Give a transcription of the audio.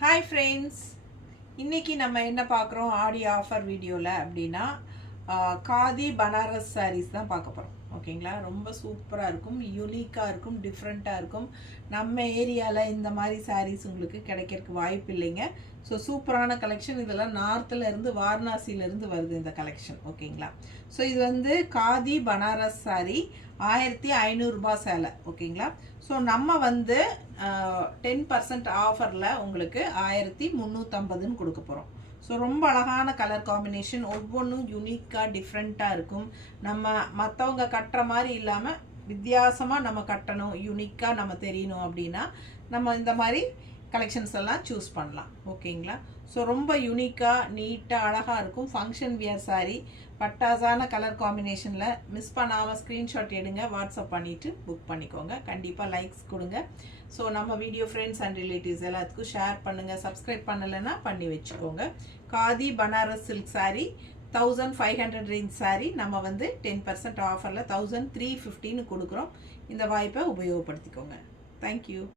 Hi friends, இன்னைக்கு நம்ம என்ன பார்க்குறோம் ஆடி ஆஃபர் வீடியோவில் அப்படின்னா காதி பனாரஸ் சாரீஸ் தான் பார்க்க போகிறோம். ஓகேங்களா, ரொம்ப சூப்பராக இருக்கும், யூனிக்காக இருக்கும், டிஃப்ரெண்ட்டாக இருக்கும். நம்ம ஏரியாவில் இந்த மாதிரி சாரீஸ் உங்களுக்கு கிடைக்கிறதுக்கு வாய்ப்பு இல்லைங்க. ஸோ சூப்பரான கலெக்ஷன். இதெல்லாம் நார்த்துலேருந்து வாரணாசியிலேருந்து வருது இந்த கலெக்ஷன். ஓகேங்களா, ஸோ இது வந்து காதி பனாரஸ் சாரீ 1500 சேலை. ஓகேங்களா, ஸோ நம்ம வந்து 10% ஆஃபரில் உங்களுக்கு 1350 கொடுக்க போகிறோம். ஸோ ரொம்ப அழகான கலர் காம்பினேஷன், ஒவ்வொன்றும் யூனிக்காக டிஃப்ரெண்ட்டாக இருக்கும். நம்ம மற்றவங்க கட்டுற மாதிரி இல்லாமல் வித்தியாசமாக நம்ம கட்டணும், யூனிக்காக நம்ம தெரியணும் அப்படின்னா நம்ம இந்த மாதிரி கலெக்ஷன்ஸ் எல்லாம் சூஸ் பண்ணலாம். ஓகேங்களா, ஸோ ரொம்ப யூனிக்காக நீட்டாக அழகாக இருக்கும். ஃபங்க்ஷன் வியர் சாரீ, பட்டாசான கலர் காம்பினேஷனில். மிஸ் பண்ணாமல் ஸ்க்ரீன்ஷாட் எடுங்க, வாட்ஸ்அப் பண்ணிவிட்டு புக் பண்ணிக்கோங்க. கண்டிப்பாக லைக்ஸ் கொடுங்க. ஸோ நம்ம வீடியோ ஃப்ரெண்ட்ஸ் அண்ட் ரிலேட்டிவ்ஸ் எல்லாத்துக்கும் ஷேர் பண்ணுங்கள். சப்ஸ்கிரைப் பண்ணலைன்னா பண்ணி வச்சுக்கோங்க. காதி பனாரஸ் சில்க் சாரீ 1500 ரேஞ்ச் சாரீ நம்ம வந்து 10% ஆஃபரில் 1350 கொடுக்குறோம். இந்த வாய்ப்பை உபயோகப்படுத்திக்கோங்க. தேங்க்யூ.